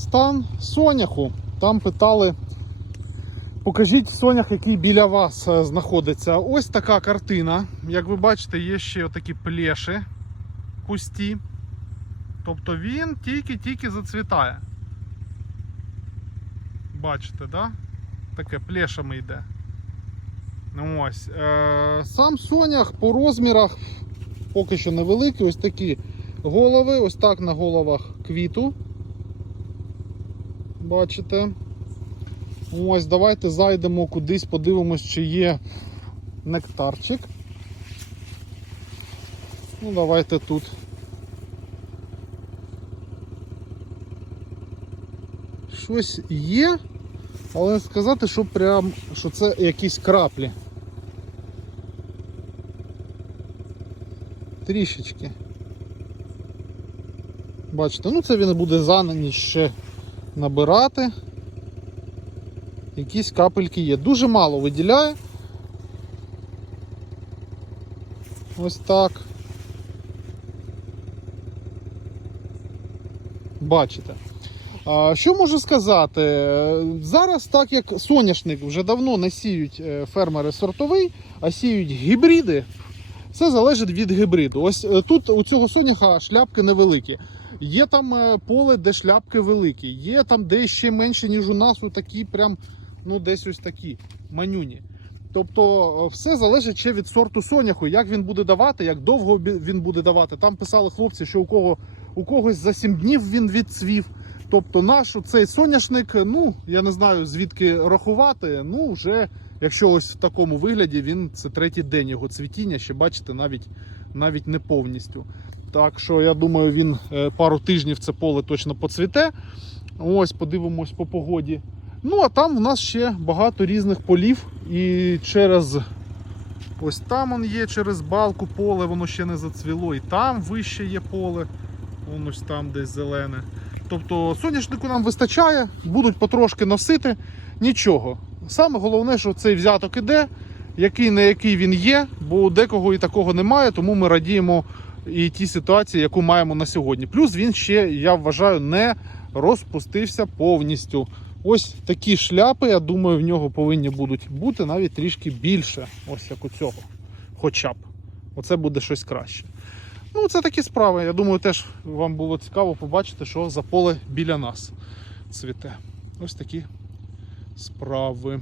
стан соняху. Там питали, покажіть сонях, який біля вас е, знаходиться. Ось така картина. Як ви бачите, є ще такі плеші пусті. Тобто він тільки-тільки зацвітає. Бачите, да? Таке плешами йде. Ну ось. Е, сам сонях по розмірах поки що невеликий. Ось такі голови, ось так на головах квіту. Бачите? Ось, давайте зайдемо кудись, подивимось, чи є нектарчик. Ну, давайте тут. Щось є, але сказати, що прям, що це якісь краплі. Трішечки. Бачите, ну це він буде за ніч ще набирати. Якісь капельки є. Дуже мало виділяє. Ось так. Бачите. Що можу сказати? Зараз, так як соняшник вже давно не сіють е, фермери сортовий, а сіють гібриди, це залежить від гібриду. Ось е, тут у цього соняха шляпки невеликі. Є там е, поле, де шляпки великі, є там де ще менше, ніж у нас, такі прям, ну десь ось такі манюні. Тобто е, все залежить ще від сорту соняху, як він буде давати, як довго він буде давати. Там писали хлопці, що у кого у когось за 7 днів він відцвів. Тобто наш цей соняшник, ну я не знаю звідки рахувати. Ну вже якщо ось в такому вигляді він це третій день його цвітіння, ще бачите, навіть навіть не повністю. Так що я думаю, він е, пару тижнів це поле точно поцвіте. Ось подивимось по погоді. Ну а там у нас ще багато різних полів, і через ось там он є, через балку поле, воно ще не зацвіло, і там вище є поле, вон ось там десь зелене. Тобто соняшнику нам вистачає, будуть потрошки носити, нічого. Саме головне, що цей взяток іде, який не який він є, бо у декого і такого немає, тому ми радіємо і ті ситуації, яку маємо на сьогодні. Плюс він ще, я вважаю, не розпустився повністю. Ось такі шляпи, я думаю, в нього повинні будуть бути навіть трішки більше, ось як у цього. Хоча б. Оце буде щось краще. Ну, це такі справи. Я думаю, теж вам було цікаво побачити, що за поле біля нас цвіте. Ось такі справи.